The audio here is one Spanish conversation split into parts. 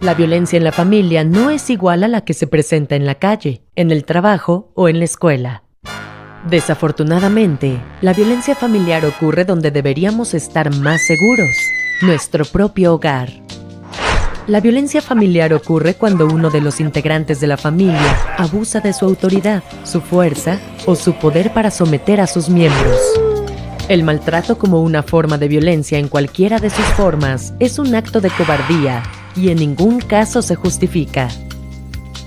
La violencia en la familia no es igual a la que se presenta en la calle, en el trabajo o en la escuela. Desafortunadamente, la violencia familiar ocurre donde deberíamos estar más seguros, nuestro propio hogar. La violencia familiar ocurre cuando uno de los integrantes de la familia abusa de su autoridad, su fuerza o su poder para someter a sus miembros. El maltrato como una forma de violencia en cualquiera de sus formas es un acto de cobardía y en ningún caso se justifica.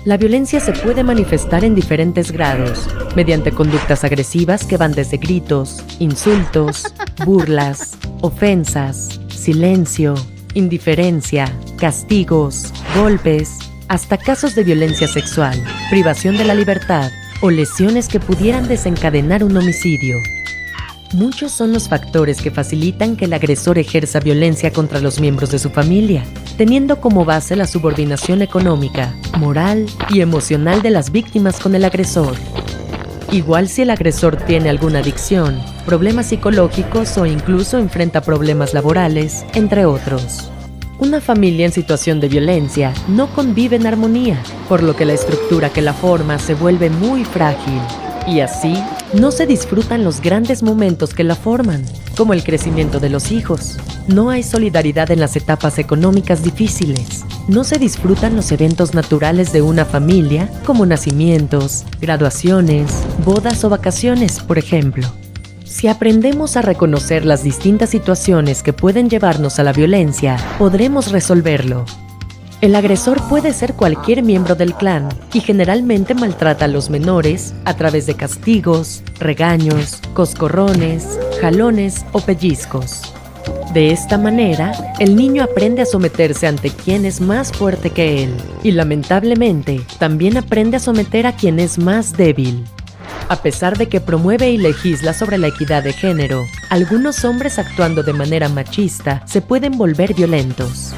La violencia se puede manifestar en diferentes grados, mediante conductas agresivas que van desde gritos, insultos, burlas, ofensas, silencio, indiferencia, castigos, golpes, hasta casos de violencia sexual, privación de la libertad o lesiones que pudieran desencadenar un homicidio. Muchos son los factores que facilitan que el agresor ejerza violencia contra los miembros de su familia, teniendo como base la subordinación económica, moral y emocional de las víctimas con el agresor. Igual si el agresor tiene alguna adicción, problemas psicológicos o incluso enfrenta problemas laborales, entre otros. Una familia en situación de violencia no convive en armonía, por lo que la estructura que la forma se vuelve muy frágil. Y así, no se disfrutan los grandes momentos que la forman, como el crecimiento de los hijos. No hay solidaridad en las etapas económicas difíciles. No se disfrutan los eventos naturales de una familia, como nacimientos, graduaciones, bodas o vacaciones, por ejemplo. Si aprendemos a reconocer las distintas situaciones que pueden llevarnos a la violencia, podremos resolverlo. El agresor puede ser cualquier miembro del clan y generalmente maltrata a los menores a través de castigos, regaños, coscorrones, jalones o pellizcos. De esta manera, el niño aprende a someterse ante quien es más fuerte que él y lamentablemente también aprende a someter a quien es más débil. A pesar de que promueve y legisla sobre la equidad de género, algunos hombres actuando de manera machista se pueden volver violentos.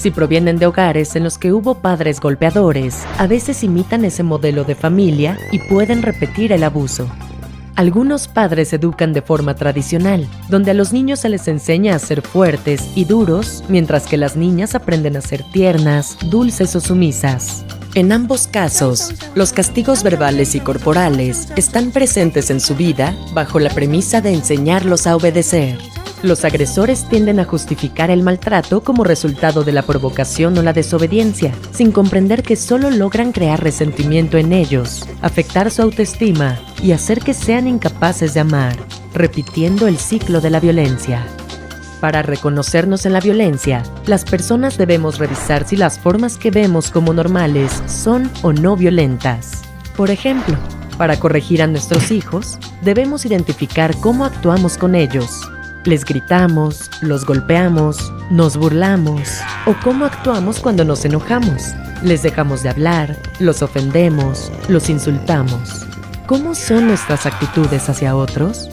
Si provienen de hogares en los que hubo padres golpeadores, a veces imitan ese modelo de familia y pueden repetir el abuso. Algunos padres educan de forma tradicional, donde a los niños se les enseña a ser fuertes y duros, mientras que las niñas aprenden a ser tiernas, dulces o sumisas. En ambos casos, los castigos verbales y corporales están presentes en su vida bajo la premisa de enseñarlos a obedecer. Los agresores tienden a justificar el maltrato como resultado de la provocación o la desobediencia, sin comprender que solo logran crear resentimiento en ellos, afectar su autoestima y hacer que sean incapaces de amar, repitiendo el ciclo de la violencia. Para reconocernos en la violencia, las personas debemos revisar si las formas que vemos como normales son o no violentas. Por ejemplo, para corregir a nuestros hijos, debemos identificar cómo actuamos con ellos. Les gritamos, los golpeamos, nos burlamos o cómo actuamos cuando nos enojamos. Les dejamos de hablar, los ofendemos, los insultamos. ¿Cómo son nuestras actitudes hacia otros?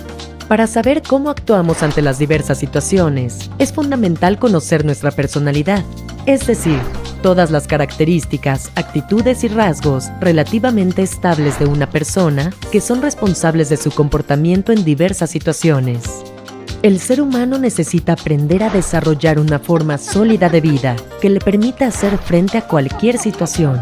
Para saber cómo actuamos ante las diversas situaciones, es fundamental conocer nuestra personalidad, es decir, todas las características, actitudes y rasgos relativamente estables de una persona que son responsables de su comportamiento en diversas situaciones. El ser humano necesita aprender a desarrollar una forma sólida de vida que le permita hacer frente a cualquier situación.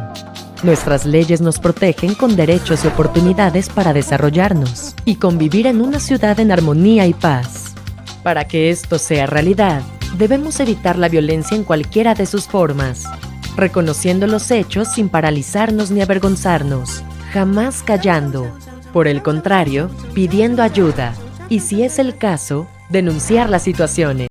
Nuestras leyes nos protegen con derechos y oportunidades para desarrollarnos y convivir en una ciudad en armonía y paz. Para que esto sea realidad, debemos evitar la violencia en cualquiera de sus formas, reconociendo los hechos sin paralizarnos ni avergonzarnos, jamás callando. Por el contrario, pidiendo ayuda y, si es el caso, denunciar las situaciones.